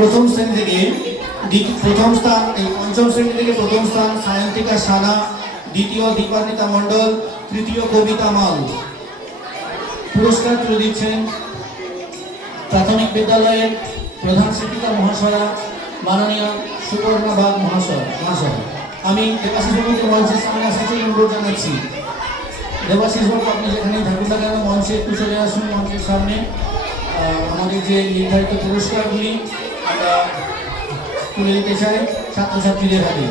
প্রথম শ্রেণী থেকে প্রথম স্থান, এই পঞ্চম শ্রেণী থেকে প্রথম স্থান সায়ন্তিকা সানা, দ্বিতীয় দীপান্বিতা মণ্ডল, তৃতীয় কবিতা মাল। পুরস্কার তুলে দিচ্ছেন প্রাথমিক বিদ্যালয়ের প্রধান শিক্ষিকা মহাশয়া মাননীয় সুবর্ণা বাগ মহাশয়। আমি দেবাশিস বাবুকে মঞ্চের সামনে আসার জন্য অনুরোধ জানাচ্ছি। দেবাশিস বাবু, আপনি যেখানেই থাকুন না কেন মঞ্চে একটু চলে আসুন মঞ্চের সামনে। আমাদের যে নির্ধারিত পুরস্কারগুলি আমরা তুলে দিতে চাই ছাত্রছাত্রীদের হাতে।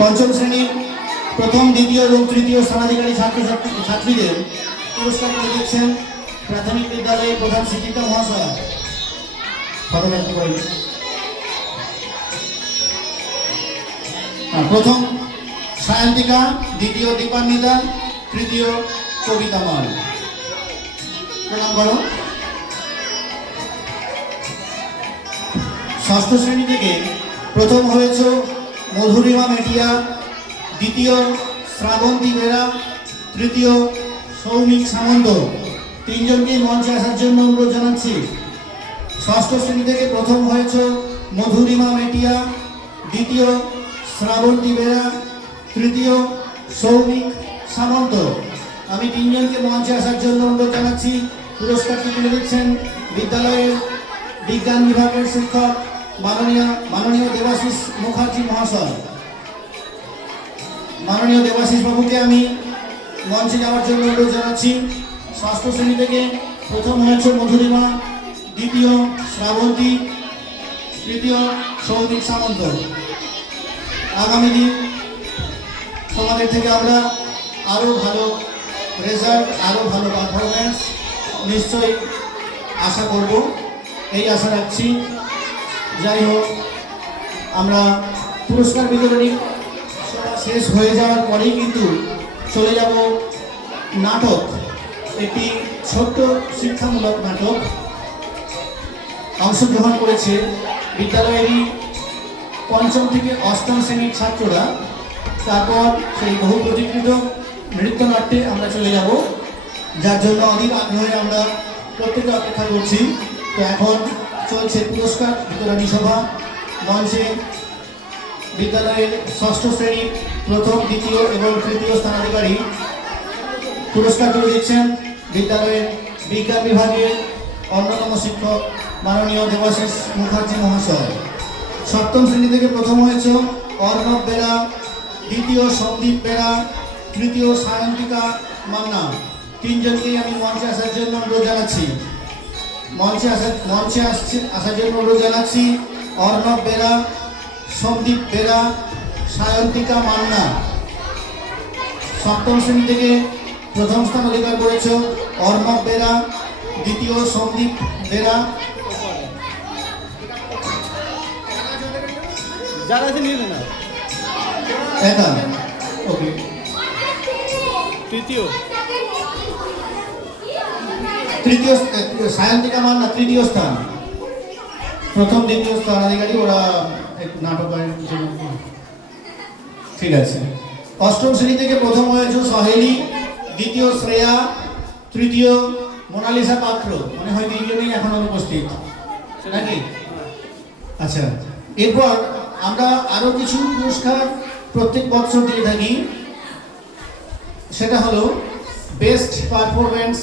পঞ্চম শ্রেণীর প্রথম, দ্বিতীয় এবং তৃতীয় স্থানাধিকারী ছাত্রীদের পুরস্কার করে দিচ্ছেন প্রাথমিক বিদ্যালয়ের প্রধান শিক্ষিকা মহাশয়া। প্রথম সায়ন্তিকা, দ্বিতীয় দীপান্বিতা, তৃতীয় কবিতা মাল। প্রণাম করো। ষষ্ঠ শ্রেণী থেকে প্রথম হয়েছে মধুরিমা মেটিয়া, দ্বিতীয় শ্রাবন্তী বেরা, তৃতীয় সৌমিক সামন্ত। তিনজনকে মঞ্চে আসার জন্য অনুরোধ জানাচ্ছি। ষষ্ঠ শ্রেণী থেকে প্রথম হয়েছে মধুরিমা মেটিয়া, দ্বিতীয় শ্রাবন্তী বেরা, তৃতীয় সৌমিক সামন্ত। আমি তিনজনকে মঞ্চে আসার জন্য অনুরোধ জানাচ্ছি। পুরস্কারটি তুলে দিচ্ছেন বিদ্যালয়ের বিজ্ঞান বিভাগের শিক্ষক মাননীয় দেবাশিস মুখার্জি মহাশয়। মাননীয় দেবাশিস বাবুকে আমি মঞ্চে যাওয়ার জন্য অনুরোধ জানাচ্ছি। ষষ্ঠ শ্রেণী থেকে প্রথম হয়েছে মধুরিমা, দ্বিতীয় শ্রাবন্তী, তৃতীয় সৌমিক সামন্ত। আগামী দিন তোমাদের থেকে আমরা আরও ভালো রেজাল্ট, আরও ভালো পারফরমেন্স নিশ্চয়ই আশা করব, এই আশা রাখছি। যাই হোক, আমরা পুরস্কার বিতরণী শেষ হয়ে যাওয়ার পরেই কিন্তু চলে যাব নাটক, একটি ছোট্ট শিক্ষামূলক নাটক। অংশগ্রহণ করেছে বিদ্যালয়েরই পঞ্চম থেকে অষ্টম শ্রেণীর ছাত্ররা। তারপর সেই বহু প্রতীক্ষিত নৃত্যনাট্যে আমরা চলে যাব, যার জন্য অধিক আগ্রহে আমরা প্রত্যেকে অপেক্ষা করছি। তো এখন চলছে পুরস্কার বিতরণী সভা। মঞ্চে বিদ্যালয়ের ষষ্ঠ শ্রেণীর প্রথম, দ্বিতীয় এবং তৃতীয় স্থানাধিকারী পুরস্কার তুলে দিচ্ছেন বিদ্যালয়ের বিজ্ঞান বিভাগের অন্যতম শিক্ষক মাননীয় দেবাশিস মুখার্জি মহাশয়। সপ্তম শ্রেণী থেকে প্রথম হয়েছে অর্ণব বেরা, দ্বিতীয় সন্দীপ বেরা, তৃতীয় সায়ন্তিকা মান্না। তিনজনকেই আমি মঞ্চে আসার জন্য অনুরোধ জানাচ্ছি। মঞ্চে আসার জন্য অনুরোধ জানাচ্ছি অর্ণব বেরা, সন্দীপ বেরা, সায়ন্তিকা মান্না। সপ্তম শ্রেণী থেকে প্রথম স্থান অধিকার করেছে অর্ণব বেরা, দ্বিতীয় সন্দীপ বেরা, তৃতীয় সায়ন্তিকা মান্না তৃতীয় স্থান। প্রথম দ্বিতীয় স্থানাধিকারী ওরা নাটকের জন্য। ঠিক আছে। অষ্টম শ্রেণী থেকে প্রথম হয়েছে সহেলি, দ্বিতীয় শ্রেয়া, তৃতীয় মোনালিসা পাত্র। মনে হয় তিনজনেই এখন অনুপস্থিত নাকি? আচ্ছা, এরপর আমরা আরো কিছু পুরস্কার প্রত্যেক বছর দিয়ে থাকি। সেটা হলো বেস্ট পারফরমেন্স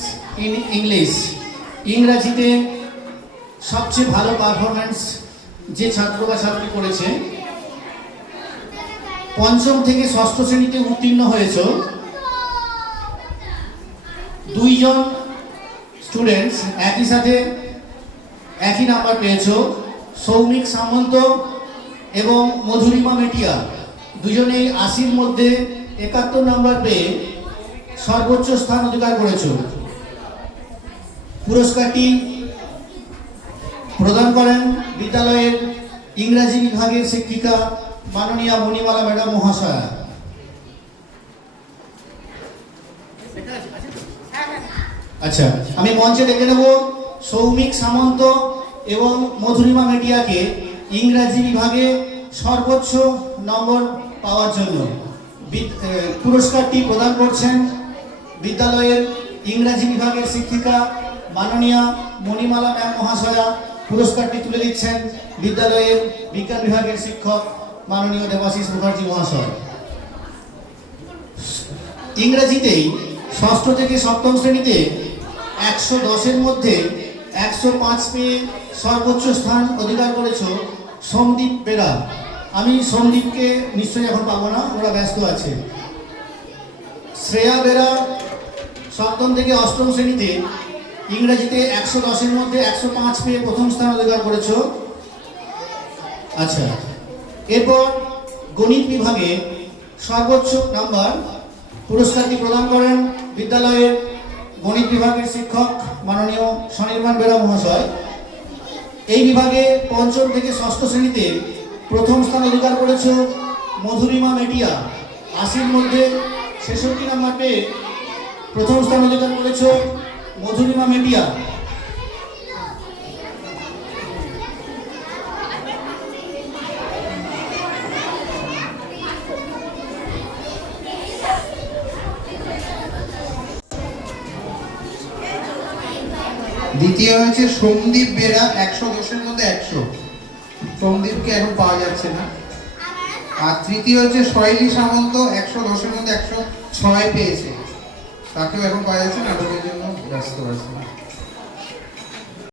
ইন ইংলিশ, ইংরাজিতে সবচেয়ে ভালো পারফরমেন্স যে ছাত্র বা ছাত্রী করেছে, পঞ্চম থেকে ষষ্ঠ শ্রেণীতে উত্তীর্ণ হয়েছে দুইজন স্টুডেন্টস একই সাথে একই নাম্বার পেয়েছো, সৌমিক সামন্ত এবং মধুরিমা মেটিয়া। দুজনেই 80-র মধ্যে 71 নাম্বার পেয়ে সর্বোচ্চ স্থান অধিকার করেছো। পুরস্কারটি প্রদান করেন বিদ্যালয়ের ইংরাজি বিভাগের শিক্ষিকা মাননীয়া মণিমালা ম্যাডাম মহাশয়া। আচ্ছা, আমি মঞ্চে ডেকে নেব সৌমিক সামন্ত এবং মধুরিমা মেটিয়াকে ইংরাজি বিভাগে সর্বোচ্চ নম্বর পাওয়ার জন্য। পুরস্কারটি প্রদান করছেন বিদ্যালয়ের ইংরাজি বিভাগের শিক্ষিকা মাননীয়া মণিমালা ম্যাম মহাশয়া। পুরস্কারটি তুলে দিচ্ছেন বিদ্যালয়ের বিজ্ঞান বিভাগের শিক্ষক মাননীয় দেবাশিস মুখার্জি মহাশয়। ইংরেজিতেই ষষ্ঠ থেকে সপ্তম শ্রেণীতে 110-এর মধ্যে 105 পেয়ে সর্বোচ্চ স্থান অধিকার করেছ সন্দীপ বেরা। আমি সন্দীপকে নিশ্চয়ই এখন পাবো না, ওরা ব্যস্ত আছে। শ্রেয়া বেরা সপ্তম থেকে অষ্টম শ্রেণীতে ইংরেজিতে 110-এর মধ্যে 105 পেয়ে প্রথম স্থান অধিকার করেছ। আচ্ছা, এরপর গণিত বিভাগে সর্বোচ্চ নাম্বার। পুরস্কারটি প্রদান করেন বিদ্যালয়ের গণিত বিভাগের শিক্ষক মাননীয় স্বনির্বাণ বেরা মহাশয়। এই বিভাগে পঞ্চম থেকে ষষ্ঠ শ্রেণীতে প্রথম স্থান অধিকার করেছ মধুরিমা মেটিয়া। 80-র মধ্যে 66 নাম্বার পেয়ে প্রথম স্থান অধিকার করেছ মধুরিমা মেটিয়া। দ্বিতীয় হয়েছে সন্দীপ বেরা, 110-এর মধ্যে 100। সন্দীপকে এখন পাওয়া যাচ্ছে না। আর তৃতীয় হচ্ছে শৈলী সামন্ত, 110-এর মধ্যে 106 পেয়েছে, তাকেও এখন পাওয়া যাচ্ছে না, নাটকের জন্য ব্যস্ত আছে।